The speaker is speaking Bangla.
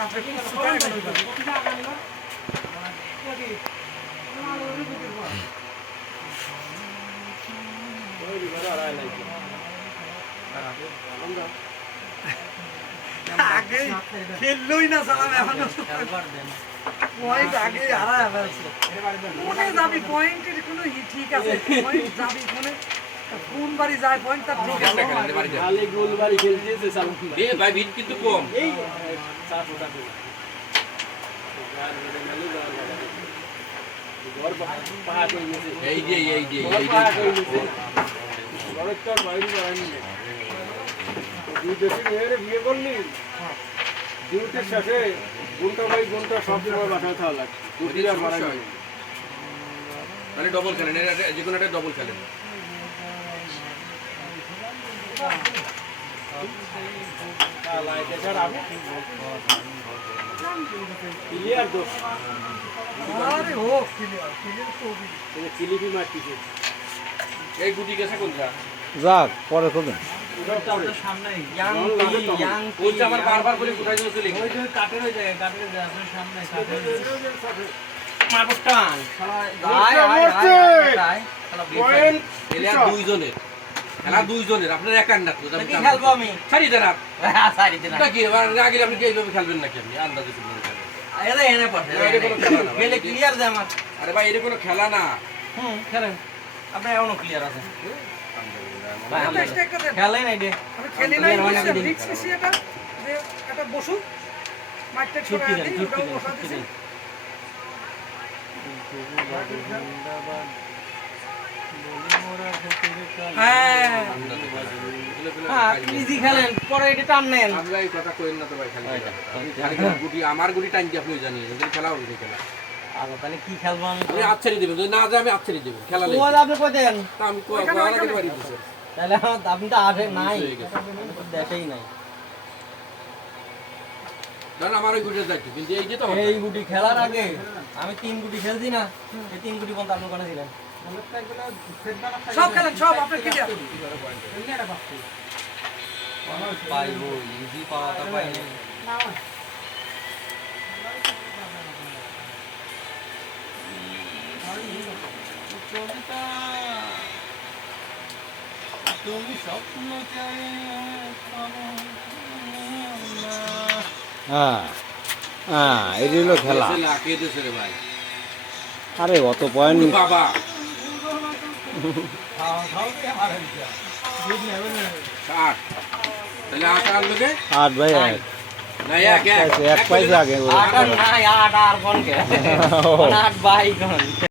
আগে খেললোই না সালাম এখনও পয়েন্ট আগে হারায় ফেলছে যাবি? পয়েন্টের কোনো ঠিক আছে? পয়েন্ট যাবি কোনে? কোন বাড়ি যায় পয়েন্ট তার ঠিক আছে খালি গোলবাড়ি খেলতেছে সালমান ভাই। এ ভাই ভিড় কিন্তু কম এই চাপ ওটা করে। গান মেরে মেলে যাওয়ার কথা নেই। ঘর পাহাড় হয়ে গেছে। এই যে এই যে এই যে পাহাড় গেছে। ঘরের তো বাইরে যাওয়ার দুই দেশে মেয়েরে বিয়ে করলি ডিউটির শেষে ঘণ্টা বাই ঘণ্টা সব সময় বাসায় থাকা যাবে মানে ডবল খেলেন একটা- যে কোনো একটা ডবল খেলেন ক্লিয়ার দোষ আরে ও ক্লিয়ার ক্লিয়ার তো ওবি। কিলিপি এই গুটি গেছে কোনটা যাক পরে দুইজনের। খেলা দুইজনের আপনার একার না তো কি খেলব আমি? ছাড়ি দেন আর হ্যাঁ, সারি। এটা কি এবার আগে আপনি কি এইভাবে খেলবেন নাকি আপনি আন্দাজে এনে না, এটা কোনো খেলা না, ভাই। গেলে clear দে আমার। আরে ভাই এটা কোনো খেলা না হুম, খেলেন। আপনার এখনও clear আছে। দেন। খেলেন এই যে। আমি খেলি নাই রিক্স বেশি এটা যে একটা বসু মাঠটা ছড়া দেন, ওটাও বসা দিছি দেন। হ্যাঁ খেলেন, পরে এটা টান নেন। আপনি ভাই কথা কইেন না তো ভাই খালি খালি খালি গুটি আমার গুটি টাইম দিয়ে আপনি জানিয়ে খেলা হবে খেলা? আচ্ছা, তাহলে কি খেলব আমি? আচ্ছারি দেবেন যদি না যায় আমি আচ্ছারি দেবেন খেলা ও, আপনি কই দেন? তা আমি কো- কয়লা কেটে বাড়ি দিছি? তাহলে আপনি তো আসে নাই। গেছে। আপনি তো দেখেই নাই কারণ আমার ওই গুটির দায়িত্ব কিন্তু এই যে তো এই গুটি খেলার আগে আমি তিন গুটি খেলছি না এই তিন গুটি পর্যন্ত আপনি ওখানে ছিলেন সব খেলেন সব আপনার ক্লিয়ার পাইবো ইজি পাওয়াটা পাইনি। তুমি স্বপ্ন হ্যাঁ হ্যাঁ এই হলো খেলা। না, কে রে ভাই। আরে অত পয়েন্ট বাবা। આઠ ભાઈ એક કે આઠ ના આઠ આર કોણ કે આઠ